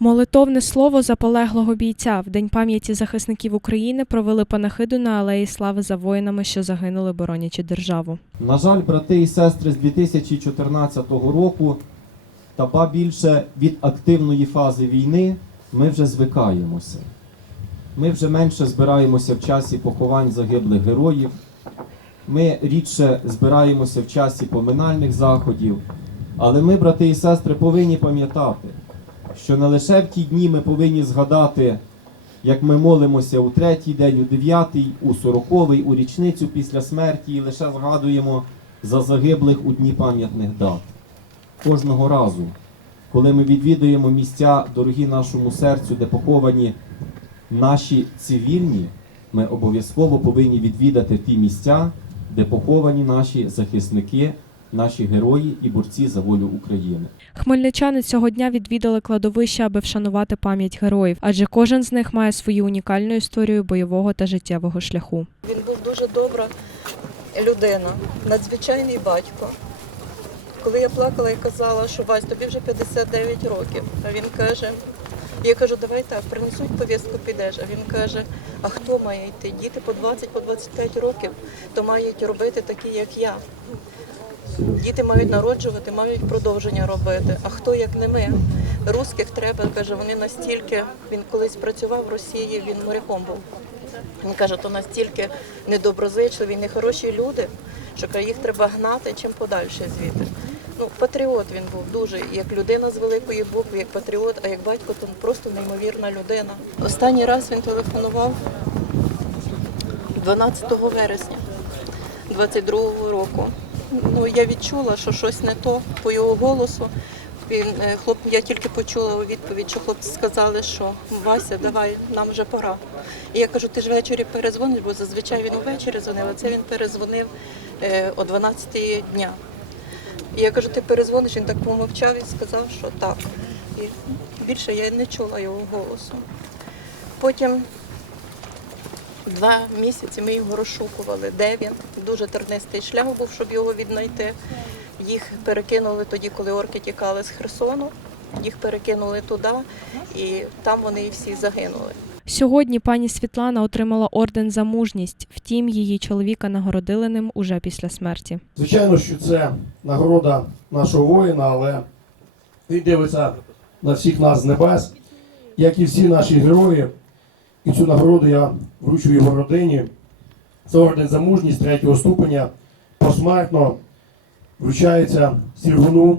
Молитовне слово заполеглого бійця в День пам'яті захисників України провели панахиду на алеї слави за воїнами, що загинули, боронячи державу. На жаль, брати і сестри з 2014 року, та ба більше від активної фази війни, ми вже звикаємося. Ми вже менше збираємося в часі поховань загиблих героїв. Ми рідше збираємося в часі поминальних заходів. Але ми, брати і сестри, повинні пам'ятати, що не лише в ті дні ми повинні згадати, як ми молимося у третій день, у дев'ятий, у сороковий, у річницю після смерті, і лише згадуємо за загиблих у дні пам'ятних дат. Кожного разу, коли ми відвідуємо місця, дорогі нашому серцю, де поховані наші цивільні, ми обов'язково повинні відвідати ті місця, де поховані наші захисники, наші герої і борці за волю України. Хмельничани цього дня відвідали кладовище, аби вшанувати пам'ять героїв, адже кожен з них має свою унікальну історію бойового та життєвого шляху. Він був дуже добра людина, надзвичайний батько. Коли я плакала і казала, що Вась, тобі вже 59 років, а він каже, я кажу, давай так, принесуть повістку, підеш. А він каже, а хто має йти? Діти по 20, по 25 років, то мають робити такі, як я. Діти мають народжувати, мають продовження робити. А хто як не ми? Русських треба, каже, вони настільки. Він колись працював в Росії, він моряком був. Він каже, то настільки недоброзичливі, нехороші люди, що каже, їх треба гнати чим подальше звідти. Ну, патріот він був дуже, як людина з великої букви, як патріот, а як батько, то просто неймовірна людина. Останній раз він телефонував 12 вересня 22-го року. Ну, я відчула, що щось не то по його голосу. Він, е, хлоп, я тільки почула у відповідь, що хлопці сказали, що Вася, давай, нам вже пора. І я кажу, ти ж ввечері перезвониш, бо зазвичай він увечері дзвонив, а це він перезвонив е, о 12 дня. І я кажу, ти перезвониш, він так помовчав і сказав, що так. І більше я не чула його голосу. Потім два місяці ми його розшукували, де він. Дуже тернистий шлях був, щоб його віднайти. Їх перекинули тоді, коли орки тікали з Херсону. Їх перекинули туди, і там вони і всі загинули. Сьогодні пані Світлана отримала орден за мужність. Втім, її чоловіка нагородили ним уже після смерті. Звичайно, що це нагорода нашого воїна, але він дивиться на всіх нас з небес, як і всі наші герої. І цю нагороду я вручу його родині. Це орден за мужність третього ступеня. Посмертно вручається Сіргуну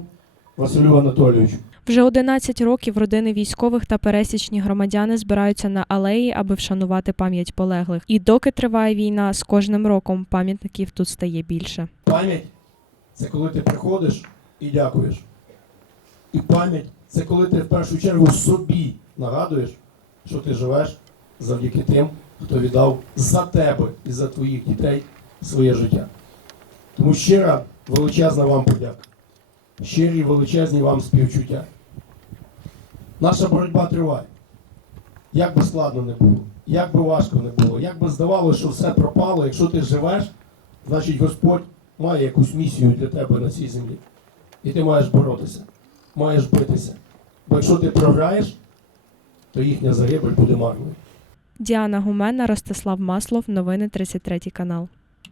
Василю Анатолійовичу. Вже 11 років родини військових та пересічні громадяни збираються на алеї, аби вшанувати пам'ять полеглих. І доки триває війна, з кожним роком пам'ятників тут стає більше. Пам'ять це коли ти приходиш і дякуєш. І пам'ять це коли ти в першу чергу собі нагадуєш, що ти живеш завдяки тим, хто віддав за тебе і за твоїх дітей своє життя. Тому щира величезна вам подяка. Щирі величезні вам співчуття. Наша боротьба триває. Як би складно не було, як би важко не було, як би здавалося, що все пропало, якщо ти живеш, значить Господь має якусь місію для тебе на цій землі. І ти маєш боротися, маєш битися. Бо якщо ти програєш, то їхня загибель буде марною. Діана Гумена, Ростислав Маслов, новини 33 канал.